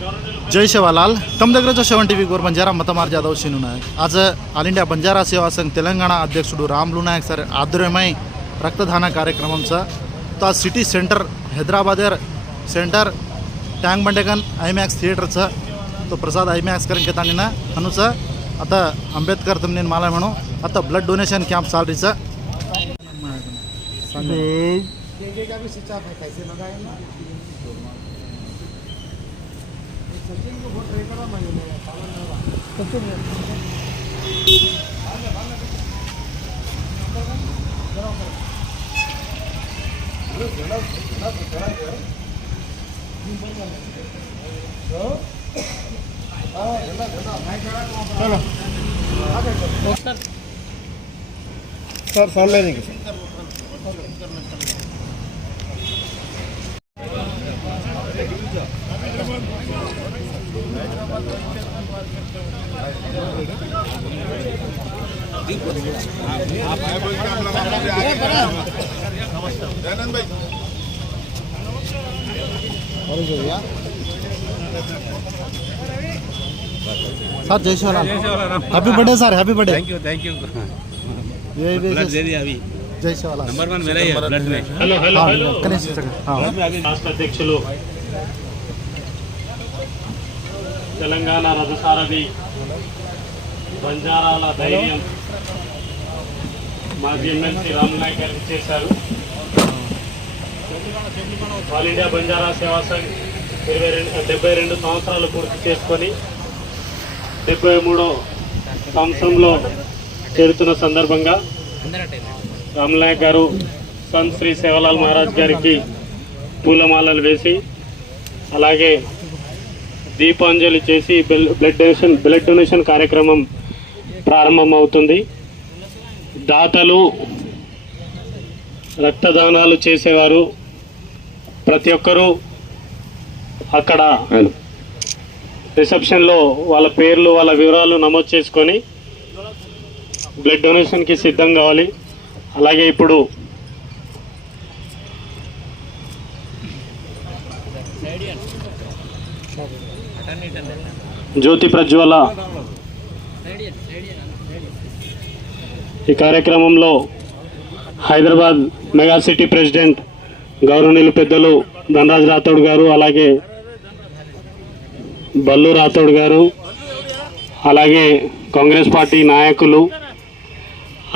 जय शेवालाल. तमदग्रज seven T वर बंजारा मतमार जाधव शिनू नायक. आज ऑल इंडिया बंजारा सेवा संघ तेलंगणा अध्यक्षुडू रामलू नायक सर ఆధ్వర్యమై రక్తదాన तो आज city centre Hyderabad centre centre बंडेगन IMAX theatre sir तो प्रसाद आयमॅक्स कारण की त्यांनी ना आता आंबेडकर तुम्ही मला म्हणू. आता ब्लड डोनेशन कॅम्प सालरीचा सांगू चालरीचं सर सामने नहीं सर जय Shivram happy birthday sir happy birthday thank you thank you ये ब्लड दे दिया अभी। जय शिवराम नंबर 1 मेरा ही है ब्लड में। हेलो हेलो हेलो कनेक्शन हाँ। राष्ट्र अध्यक्ष लोग తెలంగాణ రథసారథి బంజారాల ధైర్యం మాజీ ఎమ్మెల్సీ రామనాయక్ గారికి చేశారు ఆల్ ఇండియా బంజారా సేవా సంఘ్ ఇరవై రెండు డెబ్బై రెండు సంవత్సరాలు పూర్తి చేసుకొని డెబ్బై మూడో సంవత్సరంలో చేరుతున్న సందర్భంగా రామనాయక్ గారు సంత్ శ్రీ సేవలాల్ మహారాజ్ గారికి పూలమాలలు వేసి అలాగే దీపాంజలి చేసి బెల్- బ్లడ్ డొనేషన్ బ్లడ్ డొనేషన్ కార్యక్రమం ప్రారంభం అవుతుంది దాతలు రక్తదానాలు చేసేవారు ప్రతి ఒక్కరూ అక్కడ రిసెప్షన్లో వాళ్ళ పేర్లు వాళ్ళ వివరాలు నమోదు చేసుకొని బ్లడ్ డొనేషన్కి సిద్ధం కావాలి. అలాగే ఇప్పుడు జ్యోతి ప్రజ్వల. ఈ కార్యక్రమంలో హైదరాబాద్ మెగా సిటీ ప్రెసిడెంట్ గౌరవనీయులు పెద్దలు ధనరాజ్ రాథోడ్ గారు అలాగే బల్లు రాథోడ్ గారు అలాగే కాంగ్రెస్ పార్టీ నాయకులు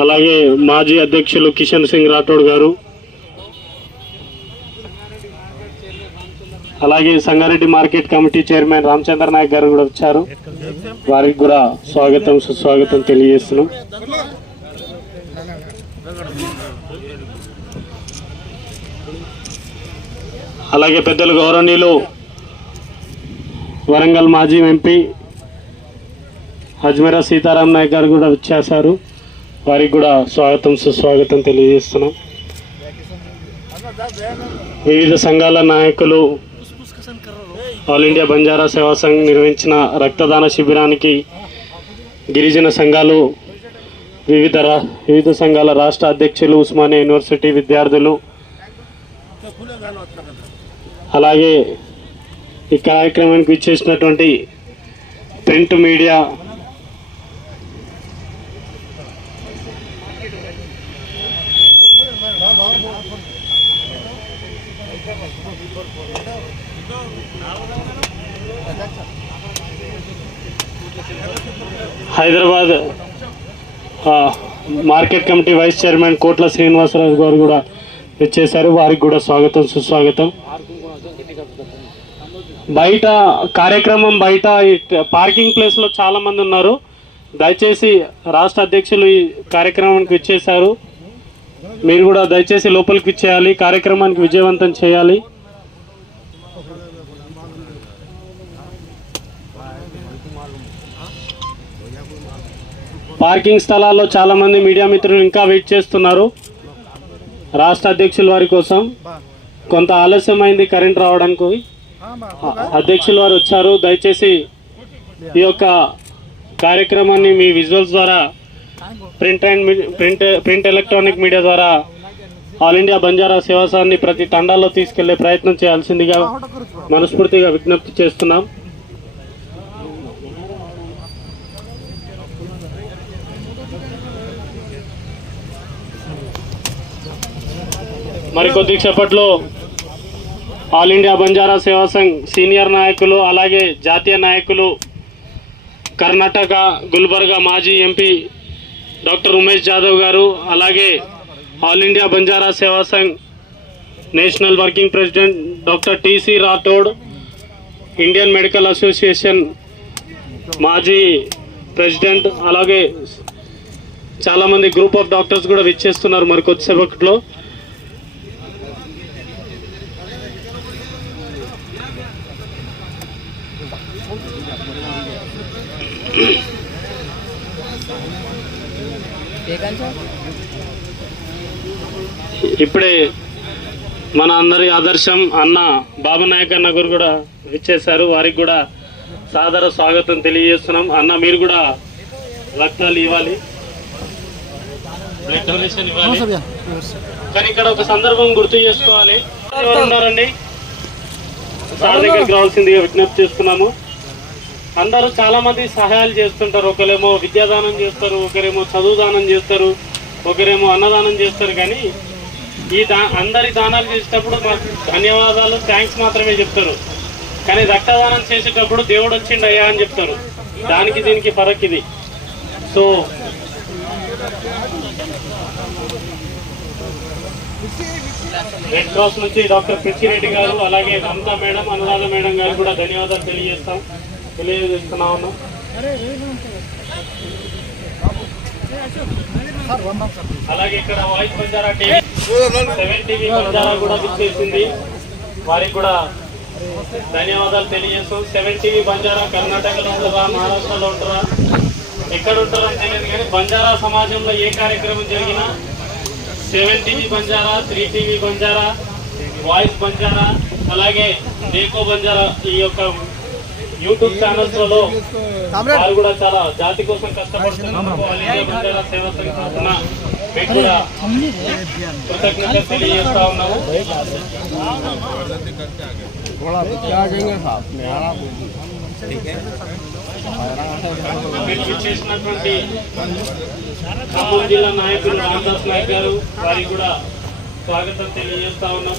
అలాగే మాజీ అధ్యక్షులు కిషన్ సింగ్ రాథోడ్ గారు అలాగే Sangareddy market committee chairman Ramachandra Nayak గారు కూడా వచ్చారు. వారికి కూడా స్వాగతం సుస్వాగతం తెలియజేస్తున్నాం. అలాగే పెద్దలు గౌరవనీయులు వరంగల్ మాజీ ఎంపీ అజ్మీరా సీతారాం నాయక్ గారు కూడా వచ్చేసారు వారికి కూడా స్వాగతం సుస్వాగతం తెలియజేస్తున్నాం. వివిధ సంఘాల నాయకులు ఆల్ ఇండియా బంజారా సేవా సంఘ్ నిర్వహించిన రక్తదాన శిబిరానికి గిరిజన సంఘాలు వివిధ రా వివిధ సంఘాల రాష్ట్ర అధ్యక్షులు ఉస్మానియా యూనివర్సిటీ విద్యార్థులు అలాగే ఈ కార్యక్రమానికి ఇచ్చేసినటువంటి print media Hyderabad market committee vice chairman Kotla Srinivasarao గారు కూడా వచ్చేసారు వారికి కూడా స్వాగతం సుస్వాగతం. బయట కార్యక్రమం బయట ఈ పార్కింగ్ ప్లేస్లో చాలామంది ఉన్నారు. దయచేసి రాష్ట్ర అధ్యక్షులు ఈ కార్యక్రమానికి విచ్చేశారు మీరు కూడా దయచేసి లోపలికి విచ్చేయాలి. కార్యక్రమానికి విజయవంతం చేయాలి. పార్కింగ్ స్థలాల్లో చాలా మంది మీడియా మిత్రులు ఇంకా వెయిట్ చేస్తున్నారు. రాష్ట్ర అధ్యక్షుల వారి కోసం. కొంత ఆలస్యమైంది కరెంట్ రావడానికి. అధ్యక్షుల వారు వచ్చారు. దయచేసి ఈ యొక్క కార్యక్రమాన్ని మీ విజువల్స్ ద్వారా print and print print electronic media ద్వారా ఆల్ ఇండియా బంజారా సేవాసాన్ని ప్రతి తండాల్లో తీసుకెళ్ళే ప్రయత్నం చేయాల్సిందిగా మనస్ఫూర్తిగా విజ్ఞప్తి చేస్తున్నాం. మరికొద్ది సేపట్లో all India Banjara Seva Sangh senior నాయకులు అలాగే జాతీయ నాయకులు కర్ణాటక గుల్బర్గా మాజీ ఎంపీ డాక్టర్ ఉమేష్ జాదవ్ గారు అలాగే all India Banjara Seva Sangh national working president doctor TC Rathod Indian medical association మాజీ ప్రెసిడెంట్ అలాగే చాలామంది గ్రూప్ ఆఫ్ డాక్టర్స్ కూడా విచ్చేస్తున్నారు మరి కొద్దిసేపట్లో ఇప్పుడే మన అందరి ఆదర్శం అన్న బాబు నాయక్ అన్న గారు కూడా విచ్చేశారు. వారికి కూడా సాదర స్వాగతం తెలియజేస్తున్నాం. అన్న మీరు కూడా రక్తాలు ఇవ్వాలి. బ్లడ్ డొనేషన్ ఇవ్వాలి. కానీ ఇక్కడ ఒక సందర్భం గుర్తు చేసుకోవాలి. ఎవరు ఉన్నారండి? సార్ దగ్గరికి రావాల్సిందిగా విజ్ఞప్తి చేస్తున్నాము. అందరూ చాలా మంది సహాయాలు చేస్తుంటారు. ఒకరేమో విద్యాదానం చేస్తారు ఒకరేమో చదువు దానం చేస్తారు ఒకరేమో అన్నదానం చేస్తారు. కానీ ఈ దా అందరి దానాలు చేసేటప్పుడు మాకు ధన్యవాదాలు థ్యాంక్స్ మాత్రమే చెప్తారు. కానీ రక్తదానం చేసేటప్పుడు దేవుడు వచ్చిండు అయ్యా అని చెప్తారు. దానికి దీనికి ఫరక్ ఇది సో రెడ్ క్రాస్ నుంచి డాక్టర్ పిచ్చిరెడ్డి గారు అలాగే మమతా మేడం అనురాధ మేడం గారు కూడా ధన్యవాదాలు తెలియజేస్తాం. తెలియజేస్తున్నా ఉన్నాం అలాగే ఇక్కడ voice Banjara TV seven TV Banjara కూడా విచ్చేసింది వారికి కూడా ధన్యవాదాలు తెలియజేస్తాం సెవెన్ టీవీ బంజారా కర్ణాటకలో ఉంటారా మహారాష్ట్రలో ఉంటారా ఎక్కడ ఉంటారో తెలియదు కానీ బంజారా సమాజంలో ఏ కార్యక్రమం జరిగినా seven TV Banjara three TV Banjara voice Banjara అలాగే డేకో బంజారా ఈ యొక్క యూట్యూబ్ ఛానల్స్లలో వారు కూడా చాలా జాతి కోసం కష్టపడుతున్నారు సేవా తరఫున మీకు కూడా కృతజ్ఞత తెలియజేస్తా ఉన్నాము. మీరు చేసినటువంటి ఖమ్మం జిల్లా నాయకులు రామదాస్ నాయక్ గారు వారికి కూడా స్వాగతం తెలియజేస్తా ఉన్నాం.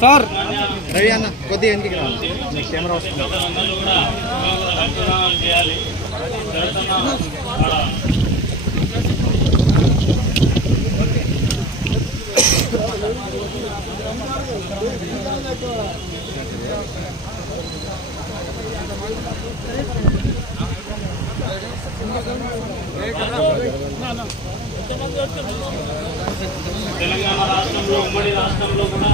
సార్. రవి అన్న కొద్దిగా ఎందుకు కెమెరా వస్తుంది. తెలంగాణ రాష్ట్రంలో ఉమ్మడి రాష్ట్రంలో కూడా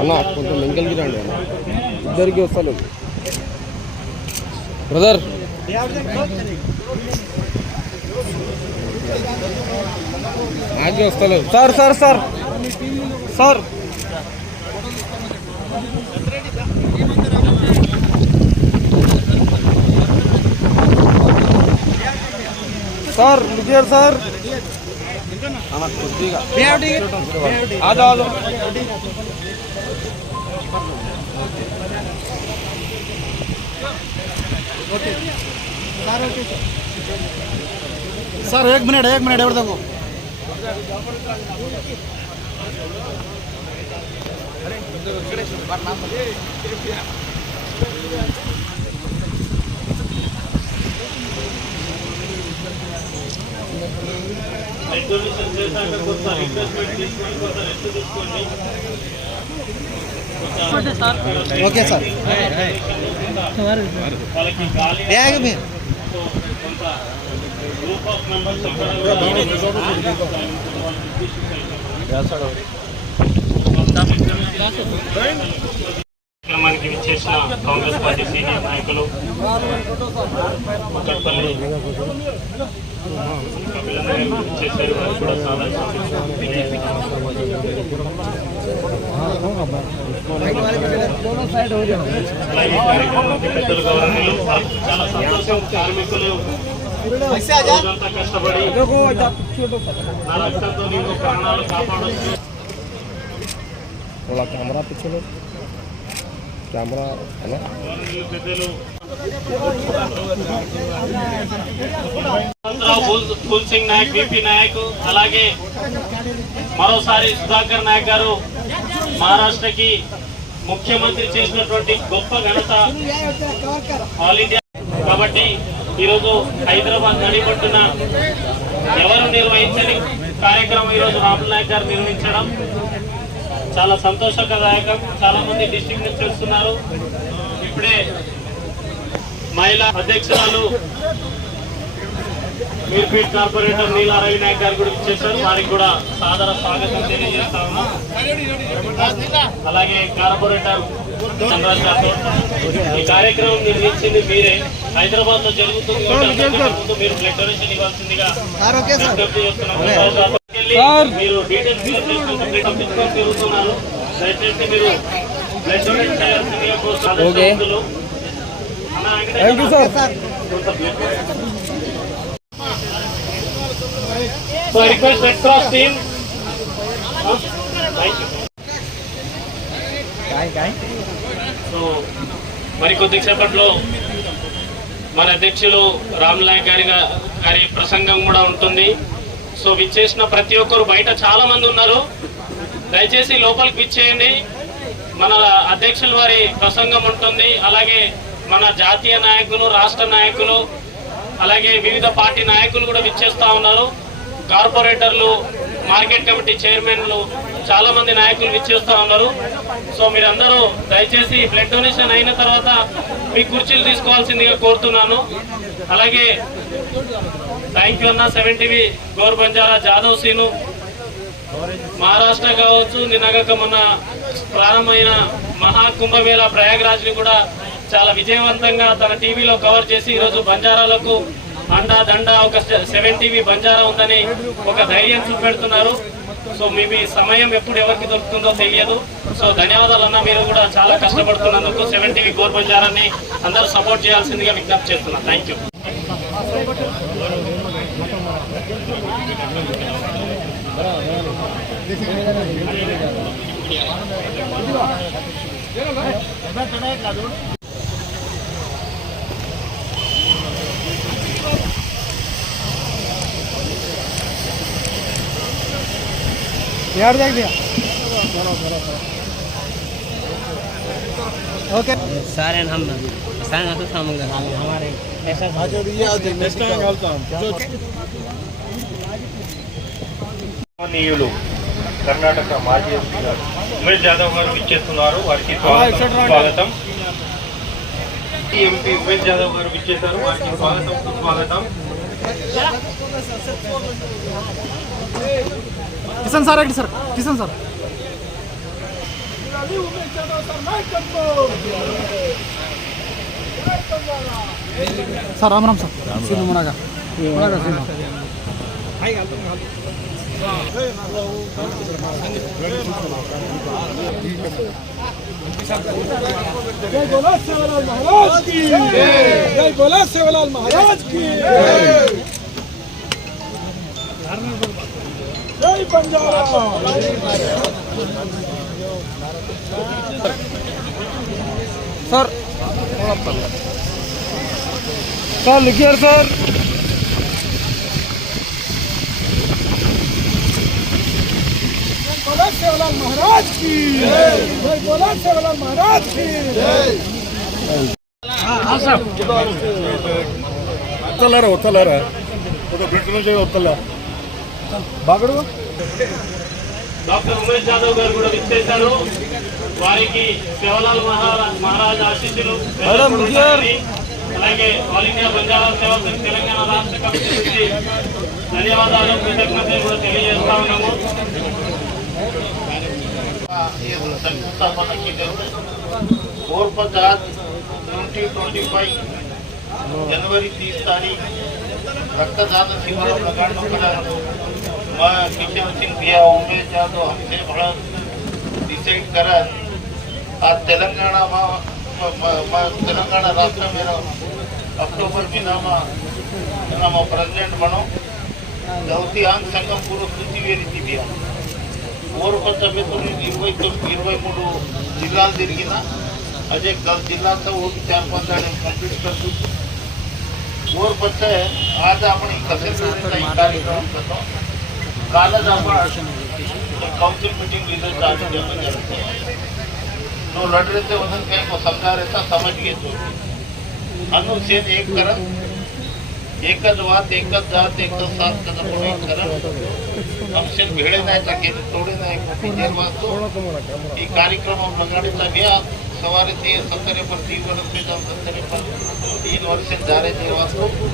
అన్న కొంచెం వెంకల్కి రండి అన్న. ఇద్దరికి వస్తాను బ్రదర్. నాకే వస్తలేదు sir sir sir sir sir లిఖియర్ sir అన్న కొద్దిగా ఆదో ఆదో सर एक मिनट एक मिनट एवढं రెజల్యూషన్ చేశాక కొంత రిక్వెస్ట్మెంట్ తీసుకొని కొంత రెస్ట్ తీసుకోండి ఓకే సార్ వాళ్ళకి గాలి కొంత గ్రూప్ ఆఫ్ మెంబర్స్ కార్యక్రమానికి విచ్చేసిన కాంగ్రెస్ పార్టీ సీనియర్ నాయకులు ముక్కట్పల్లి విచ్చేసారు వారు కూడా సాధారణ పెద్దలు చాలా సంతోషం. కార్మికులు కెమెరా పిచ్చలు కెమెరా ఫుల్ సింగ్ నాయక్ బీపీ నాయక్ అలాగే మరోసారి సుధాకర్ నాయక్ గారు మహారాష్ట్రకి ముఖ్యమంత్రి చేసినటువంటి గొప్ప ఘనత ఆల్ ఇండియా. కాబట్టి ఈరోజు హైదరాబాద్ నడిపట్టున ఎవరు నిర్వహించని కార్యక్రమం ఈరోజు రాహుల్ నాయక్ గారు నిర్వహించడం చాలా సంతోషకరదాయకం. చాలా మంది డిస్ట్రిక్ట్ నుంచి వస్తున్నారు. ఇప్పుడే మహిళా అధ్యక్షురాలు మీర్పీట్ కార్పొరేటర్ నీలా రవి నాయక్ గారు కూడా ఇచ్చేసారు వారికి కూడా సాదర స్వాగతం తెలియజేస్తా ఉన్నాం అలాగే కార్పొరేటర్ ఈ కార్యక్రమం నిర్వహించింది మీరే. హైదరాబాద్లో జరుగుతుంది ముందు మీరు బ్లడ్ డొనేషన్ ఇవ్వాల్సిందిగా మీరు డీటెయిల్స్ తిరుగుతున్నారు దయచేసి మీరు బ్లడ్ డొనేట్ చేయాల్సిందిగా కోరుతున్నాను So I request Red Cross team. Huh? Thank you. So మరి కొద్దిసేపట్లో మన అధ్యక్షులు రామ్ నాయక్ గారి గారి ప్రసంగం కూడా ఉంటుంది సో విచ్చేసిన ప్రతి ఒక్కరు బయట చాలా మంది ఉన్నారు దయచేసి లోపలికి విచ్చేయండి మన అధ్యక్షుల వారి ప్రసంగం ఉంటుంది అలాగే మన జాతీయ నాయకులు రాష్ట్ర నాయకులు అలాగే వివిధ పార్టీ నాయకులు కూడా విచ్చేస్తా ఉన్నారు కార్పొరేటర్లు మార్కెట్ కమిటీ చైర్మన్లు చాలా మంది నాయకులు విచ్చేస్తూ ఉన్నారు. సో మీరందరూ దయచేసి బ్లడ్ డొనేషన్ అయిన తర్వాత మీ కుర్చీలు తీసుకోవాల్సిందిగా కోరుతున్నాను. అలాగే థ్యాంక్ యూ అన్న సెవెన్ టీవీ గోర్ బంజారా జాదవ్ సీను. మహారాష్ట్ర కావచ్చు నిన్నగాక మొన్న ప్రారంభమైన మహాకుంభమేళ ప్రయాగరాజ్ని కూడా చాలా విజయవంతంగా తన టీవీలో కవర్ చేసి ఈరోజు బంజారాలకు అండా దండ ఒక సెవెన్ టీవీ బంజారా ఉందని ఒక ధైర్యం చూపెడుతున్నారు. సో మీ మీ సమయం ఎప్పుడు ఎవరికి దొరుకుతుందో తెలియదు. సో ధన్యవాదాలు అన్న మీరు కూడా చాలా కష్టపడుతున్నందుకు సెవెన్ టీవీ గోర్ బంజారాన్ని అందరూ సపోర్ట్ చేయాల్సిందిగా విజ్ఞప్తి చేస్తున్నాను థ్యాంక్ యూ. यार देख दिया ओके सारे हम सारे तो सामंग हमारे ऐसा గౌరవనీయులు కర్ణాటక మాజీ ఎంపీ గారు ఉమేష్ జాదవ్ గారు విచ్చేస్తున్నారు వారికి స్వాగతం స్వాగతం ఈ ఎంపీ ఉమేష్ జాదవ్ గారు విచ్చేశారు వారికి స్వాగతం సుస్వాగతం కిషన్ సార్ ఏంటి sir Kishan sir sir Ram Ram sir सुनो मुनागा मुनागा सुनो जय बोला सेवालाल महाराज की जय बोला सेवालाल महाराज की जय बंजारा सर सर लिखिए सर बोला सेवालाल महाराज की जय बोला सेवालाल महाराज की ಒತ್ತಲಾರ ಒತ್ತಲಾರ ಅದು ಬ್ರಿಟನ್ ಒತ್ತಲ್ಲ बागड़ू డాక్టర్ ఉమేష్ జాదవ్ గారు కూడా విచ్చేశారు వారికి శివలాల్ మహారాజ్ మహారాజ్ ఆశీస్సులు మేడం, ఉంటాయని అలాగే ఆల్ ఇండియా బంజారా సేవా సంఘ్ తెలంగాణ రాష్ట్ర కమిటీ నుంచి ధన్యవాదాలు కృతజ్ఞతలు కూడా తెలియజేస్తా ఉన్నాము ये शंकुस्थापना की गई और पचास ट्वेंटी ट्वेंटी फाइव जनवरी तीस तारीख रक्तदान शिविर लगाने पड़ा मैं किशन सिंह भैया उमेश यादव हमसे बड़ा डिसाइड करा आज तेलंगाना में तेलंगाना राष्ट्र मेरा अक्टूबर महीना में ನಮ್ಮ ಪ್ರೆಸಿಡೆಂಟ್ ಬಣೋ ಗೌತಿ ಆಂಗ್ ಸಂಘం ಪೂರ್ವ పృథివీ రీతి భయ్యా ఓరు కొత్త పెట్టుకుని ఇరవై తొమ్మిది ఇరవై మూడు జిల్లాలు తిరిగిన అదే दस जिला था वो भी चार पाँच गाड़ी कंप्लीट कर दी और कालच आपण काउन्सिल मीटिंग रिझल्ट आम्ही डेव्हलप करतो तो लड़ रहे थे उन्होंने कहीं को समझा रहे था समझ लिए तो अनुच्छेद एक करन एक वाद एक जात एक सात कदम एक करन आमचे भिडे नाही टाके तोडे नाही मोठी जेल वाचतो ही कार्यक्रम बंगाडीचा घ्या सवारी ते सत्तरे पर, तीन वर्ष में जाऊँ सत्तरे पर। तीन वर्ष जा रहे थे वास्तव तो।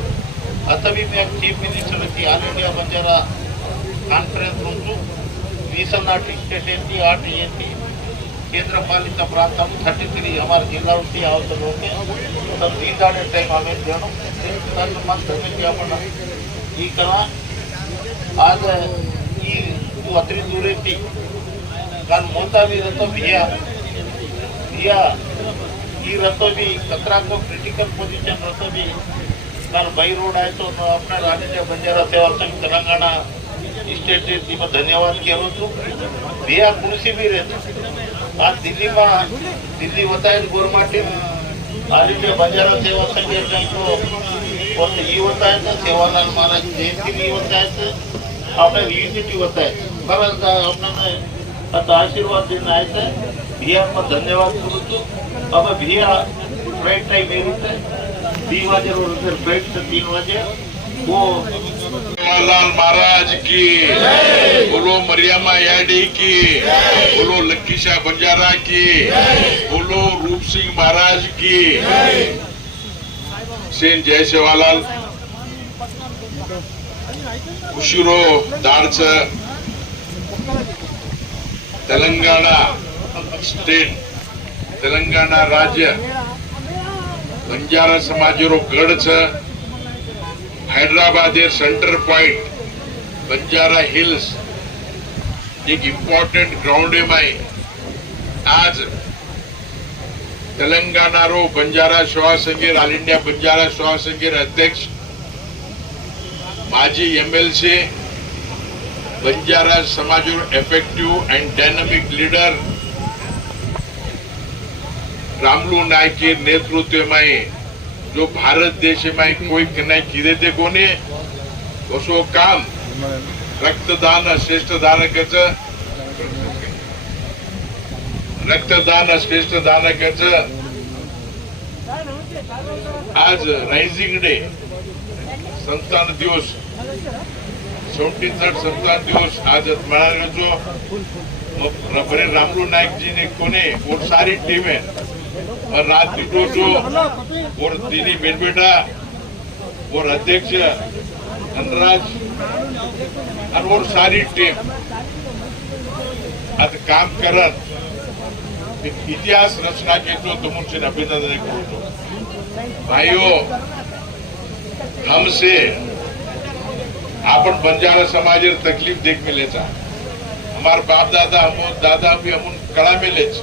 अतभी मैं चीफ मिनिस्टर थी all India Banjara conference room లో రీసెంట్ ఆర్టిస్టేషన్ ఈ ఆర్ట్ ఏంటి केंद्रपालित प्रांतम 33 हमारे जिला उसी अवसरों में सर दीदा ने टाइम हमें दिया नो सर में क्या पढ़ा ये करा आज ये जो अतिरिक्त दूर थी कल मोता भी रतो भिया भिया ये रतो भी कतरा को क्रिटिकल पोजीशन रतो भी कल बाई रोड आए तो अपना राज्य बंजारा सेवा संघ तेलंगाना સ્ટેટ ચૂંટણીમાં ધન્યવાદ કહેવું છું બિહાર મુનસીબી રહેતું આ દિલ્હીમાં દિલ્હી વતાયેલ ગોરમા ટીમ આ રીતે બજારો સેવા સંગઠન તો પોતે એ વતાય છે સેવાલાલ મહારાજ જયંતિની વતાય છે આપણે યુનિટી વતાય છે બરાબર આપણને આશીર્વાદ દઈને આવે છે બિહારમાં ધન્યવાદ કરું છું હવે બિહાર ફ્લાઇટ ટાઈમ એવી છે દી વાગે રોજ ફ્લાઇટ છે તીન વાગે બહુ जवाहरलाल महाराज की बोलो मरियमा याडी की बोलो लक्कीशा बंजारा की बोलो रूप सिंह महाराज की सेन जय सेवालाल उशिरो दाडच तेलंगाणा स्टेट तेलंगाणा राज्य बंजारा समाजरो गढ़ Hyderabad center point, Banjara Hills, એક ઇમ્પોર્ટન્ટ ગ્રાઉન્ડ એમાં આજ તેલંગાનારો બંજારા શ્વાસ સંઘેર ઓલ ઇન્ડિયા બંજારા શ્વાસ સંઘેર અધ્યક્ષ માજી એમએલસી બંજારા સમાજનો effective and dynamic leader Ramulu નાયકે નેતૃત્વમાં जो भारत देश में कोई नाही किदे ते कोने असो काम। रक्तदान श्रेष्ठ दानकच रक्तदान श्रेष्ठ दानकच आज रायझिंग डे। संतान दिवस। छोटी थर्ड संतान दिवस आज म्हणाले जो बरे रामलू नायक जी ने कोने और सारी टीम है। और रात जो और दीनी बेनबेटा और अध्यक्ष धनराज और और सारी टीम आज काम करत इतिहास रचना घेतो तुमचे अभिनंदन करतो. भाइयों हमसे आपण बंजारा समाज तकलीफ देख मिलेचा हमारे बाप दादा हम दादा भी हम कड़ा मिलेच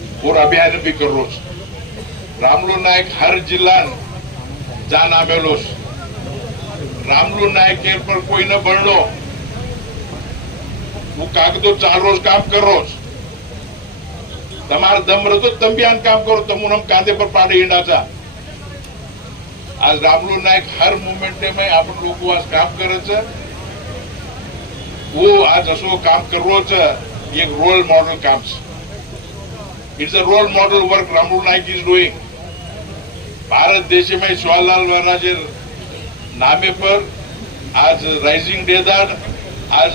और अभियान भी कर रोज। रामलू नायक हर जिला जान आमेलोस रामलू नायक पर कोई न बनलो હું કાગદો ચાર રોજ કામ કરો તમારે દમ રહ્યો તો કામ કરો તમે આમ કાંધે પર પાડે ઈંડા હતા આજ રામલુ નાયક હર મુમેન્ટે મેં આપણે લોકો આજ કામ કરે છે હું આજ હશો કામ કરવો છે એક રોલ મોડલ કામ છે it's a role model work Ramu Naik is doing Bharat देश में जवाहरलाल नेहरा जे नामे पर आज राइजिंग डे दैट आज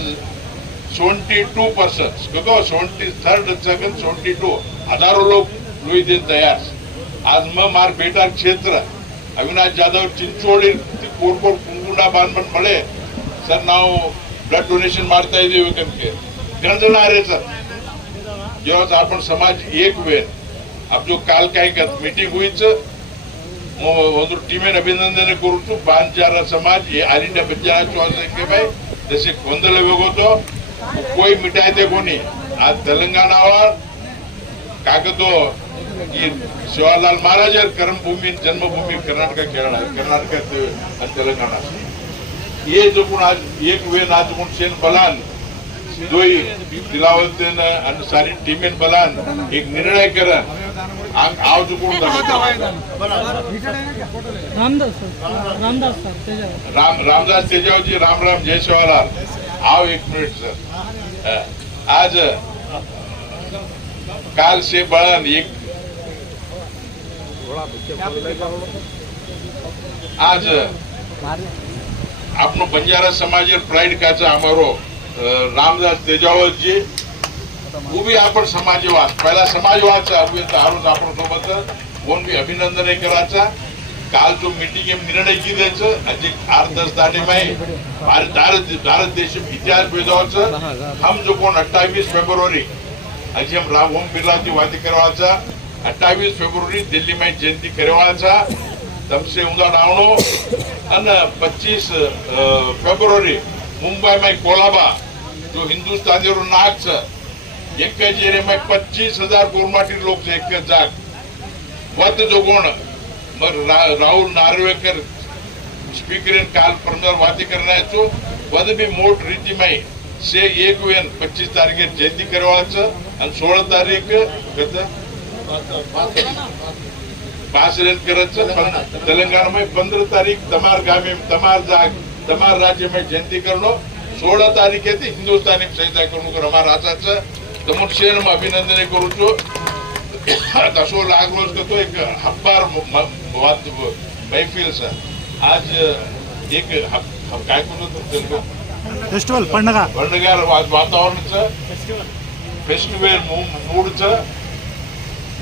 72 पर्सन क्योंकि seventy third second seventy two हजारों लोग लोई दे तयार। आज म मार बेटा क्षेत्र अविनाश जाधव ಚಿಂಚೋಳಿ ಕೋರ್ಕೋಟ್ ಕುಂಗುಂಡ ಬಾನ್ಬನ್ ಮಳೆ ಸರ್ ನಾವು ಬ್ಲಡ್ ಡೊನೇಷನ್ ಮಾಡ್ತಾ ಇದೀವಿ ಅಂತ ಕೇಳಿದ್ರೆ सर। जेव्हा आपण समाज एक वेळ आप जो काल काय मीटिंग होईच ಒಂದು ಟೀಮಿನ ಅಭಿನಂದನೆ ಕೊರತು ಬಾಂಜಾರ ಸಮಾಜ ये ऑल इंडिया बंजारा चौधरी के भाई जैसे गोंधळ होतो कोई मिटायते कोणी आज तेलंगणावर कागदो की शिवालाल महाराज कर्मभूमी जन्मभूमी कर्नाटक खेळ आहे कर्नाटकात आणि तेलंगणा हे जो कोण आज एक वेळ आज कोण शेन बलान જોઈ દિલાવતને અને સારી બલાન એક નિર્ણય કરે આવ ચૂકવું રામદાસ રામદાસ તેજાવજી રામ રામ જય સેવાલાલ આવ એક મિનિટ સર આજ કાલ સે બળાન એક આજ આપનો બંજારા સમાજ પ્રાઇડ કાચા અમારો रामदास तेजावरजी उभी आपण समाजवाद पहिला समाजवादचा अभियंता आरोप आपण सोबत कोण बी अभिनंदन करायचा. काल तो मिटिंग निर्णय घेण्याचं. अजे दस भारत भारत देश इतिहास भेदवायचं हम जो कोण अठ्ठावीस फेब्रुवारी अजी हम राम ओम बिर्ला की वादी करवायचा. अठ्ठावीस फेब्रुवारी दिल्ली माई जयंती करवायचा. तमसे उदा डावणो. आणि पच्चीस फेब्रुवारी मुंबई माई कोलाबा तो हिंदुस्तान जो नाग छ एक जेरे में पच्चीस हजार गोरमाटी लोग से एक हजार वत जो गुण मर राहुल नार्वेकर स्पीकर इन काल परमर वादी करना है तो वध भी मोट रीति में से एक वेन पच्चीस तारीख जयंती करवा च और सोलह तारीख कदा पासरेन कर तेलंगाना में पंद्रह तारीख तमार गामी तमार जाग तमार राज्य में जयंती करनो सोळा तारीख येते हिंदुस्थानी संहिता करून रमा राहतात तर मग शेण अभिनंदने करू तो एक हब्बार मैफिल सर आज एक काय करू शकतो फेस्टिवल पंडगा पंडगा आज वातावरण फेस्टिवल मूडच.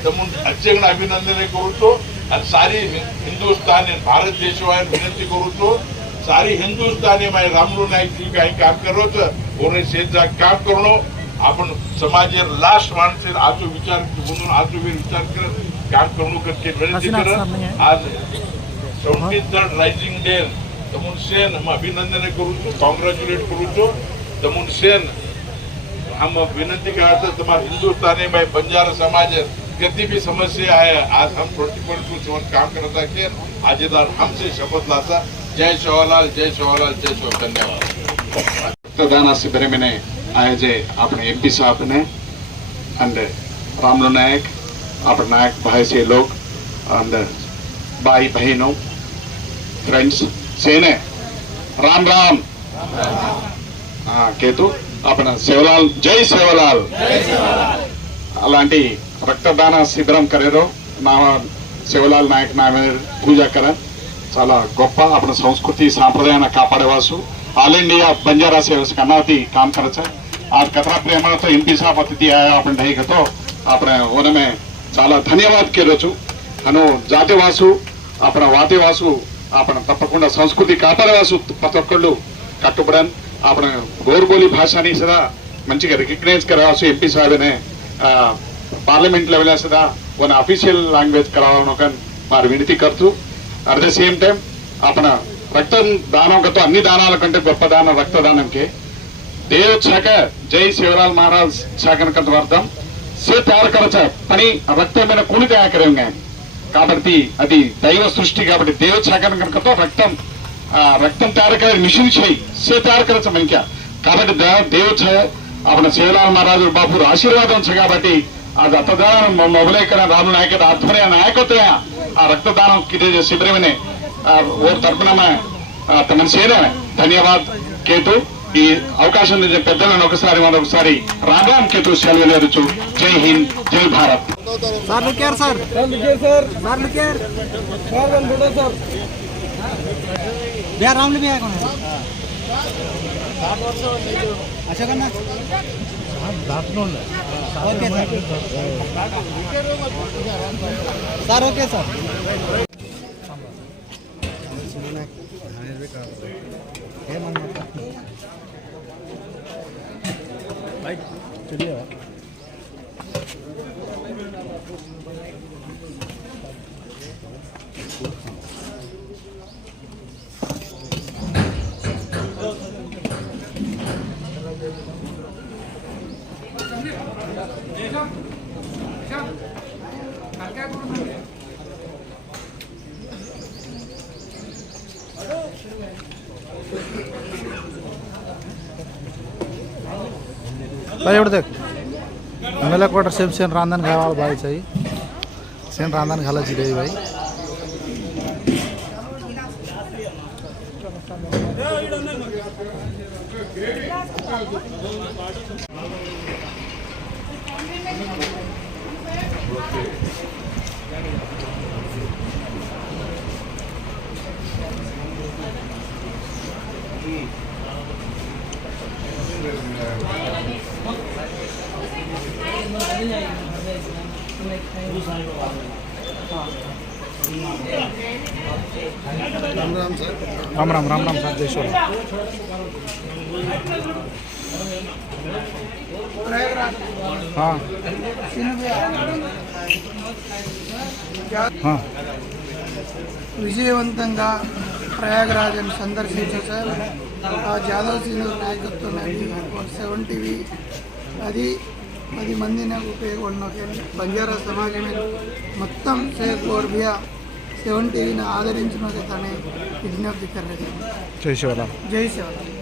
तर मग आजचे अभिनंदने करू तो आणि सारी हिंदुस्थानी भारत देशवाय विनंती करूचो सारी हिंदुस्थानी माय रामलू नाईक जी काही काम करत कोणी शेतचा काम करणं आपण समाजेर लास्ट माणसे आजो विचार म्हणून आजो वीर विचार करत काम करणं करते विनंती करत आज सेवन्टी थर्ड रायझिंग डे तमुन सेन हम अभिनंदन करू कॉन्ग्रॅच्युलेट करू तमुन सेन हम विनंती करते तुम्हारे हिंदुस्तानी में बंजारा समाज कितनी भी समस्या है आज हम ट्वेंटी फोर टू सेवन काम करता कि आजेदार हमसे शपथ लाता. जय जवाहरलाल धन्यवाद रक्तदान शिविर आयोजे अपने एम पी साहब ने अंड रामलो नायक अपने नायक भाई से लोग अंड भाई बहनों फ्रेंड्स सेने, राम राम। हाँ अपना सेवलाल, जय सेवलाल। अला रक्तदान शिबिर करो ना शिवलाल नायक ना पूजा करें। చాలా గొప్ప అప్పుడు సంస్కృతి సాంప్రదాయాన్ని కాపాడేవాసు ఆల్ ఇండియా బంజారా సేవస్ కన్నాతి కామ్ కరచ. ఆ కథా ప్రేమతో ఎంపీ సాబ్ అతిథి આપણે ડાયગતો આપણે ઓનમે చాలా ధన్యవాద કર્યો છું అను జాతివాసు આપણા వాతివాసు આપણ తప్పకుండా సంస్కృతి కాపాడేవాసు ప్రతి ఒక్కళ్ళు. కట్టుబడన్ આપણ గోర్బోలి భాషని సదా మంచిగా రికగ్నైజ్ కరవాసు ఎంపీ సాబేనే પાર્લામેન્ટ લેવલે સદા ઓને ઓફિશિયલ લેંગ્વેજ કરાવવાનો કન મારી વિનંતી કરતું అట్ ద సేమ్ టైం అపన రక్త దానంతో అన్ని దానాల కంటే గొప్ప దానం రక్తదానంకి. దేవ్ శాఖ జై శివలాల్ మహారాజ్ శాఖ వర్ధం సే తయారకరచ పని రక్తమైన కూలి తయారకరంగా కాబట్టి అది దైవ సృష్టి కాబట్టి దేవ శాఖనకంతో రక్తం రక్తం తయారకర మిషన్ చేయి. సే తయారకరచ మంచి కాబట్టి దేవ అప్పుడు శివలాల్ మహారాజు బాబు ఆశీర్వాదం కాబట్టి అది అత్తదానం మొబలైకన రాము నాయకత్వ ఆత్మీయ నాయకత్వ ఆ రక్తదానం ಶಿಬಿರ में ఓ తరపున తమను చేయడమే ధన్యవాద్ కేతు. ఈ అవకాశం పెద్దలను ఒకసారి ఒకసారి రామ్ కేతు సెలవు నేర్చు జై హింద్ జై Bharat. Sir. Care okay sir sir okay sir ఏమన్నా भाई एवढं देख। मला क्वार्टर सेम शेण रांधण घालायला बायचं आहे शेण रांधण घालायची रे बाई राम राम राम राम साहेब जय हाँ हाँ విజయవంతంగా ప్రయాగరాజన్ సందర్శించారు ఆ జాదవ్ సింగ్ నాయకత్వం సెవెంటీవి అది పది మందిని ఉపయోగపడిన బంజారా సమాజమే మొత్తం షేక్ और भी సెవెన్ టీవీని ఆదరించినది తనే విజ్ఞప్తి జై శివరాం జై శివరాం